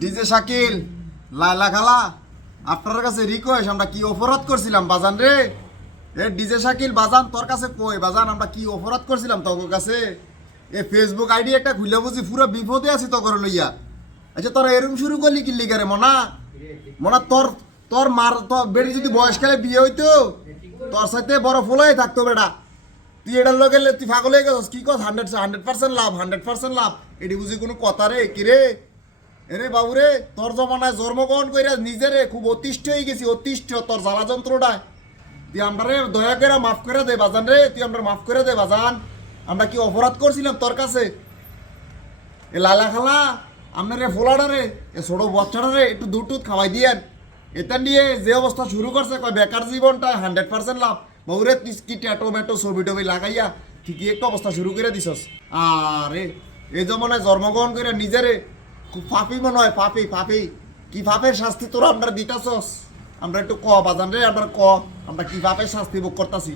DJ Shakil, Laila খালা, আপনার কাছে রিকোয়েস্ট, আমরা কি অপরাধ করছিলাম বাজান রে? এ ডিজে শাকিল বাজান, তোর কাছে কই বাজান, আমরা কি অপরাধ করছিলাম তোর কাছে? এ ফেসবুক আইডি একটা খুলে বুঝি পুরো বিপদে আছি তো করে লইয়া। আচ্ছা তোরা এরম শুরু করলি কি লিগারে মনা? মনা তোর তোর মার তোর বেড়ি যদি বয়সকালে বিয়ে হইতো তোর সাথে বড় ফলাই থাকতো বেটা। তুই এটার লোক তুই ফাগল হয়ে গেছিস, কি কস 100% লাভ, 100% লাভ, এটি বুঝি কোনো কথা রে? কি রে এরে বাবু রে, তোর জমানায় জন্মগ্রহণ করে নিজেরে খুব অতিষ্ঠ হয়ে গেছি, অতিষ্ঠ তোর জ্বালা যন্ত্রটায়। তুই আমরা রে দয়া করে মাফ করে দে বাজান রে, তুই আমরা মাফ করে দে বাজান। আমরা কি অপরাধ করছিলাম তোর কাছে? এ লালা খালা, আপনার রে ফোলাটা রে, এ ছোট বাচ্চাটা রে একটু দুধ টুধ খাওয়াই দিয়েন। এটা নিয়ে যে অবস্থা শুরু করছে কয় বেকার জীবনটা 100% লাভ। বউরে তুই কি টমেটো ছবি টবি লাগাইয়া ঠিকই একটা অবস্থা শুরু করে দিছস। আরে এই জমানায় জন্মগ্রহণ করে নিজেরে খুব ফাঁপি মনে হয়, ফাঁপি ফাঁপি। কি ফাঁপের শাস্তি তোরা আমরা দিতাছস? আমরা একটু ক বাজান রে, আমরা ক আমরা কি ফাঁপের শাস্তি ভোগ করতাছি?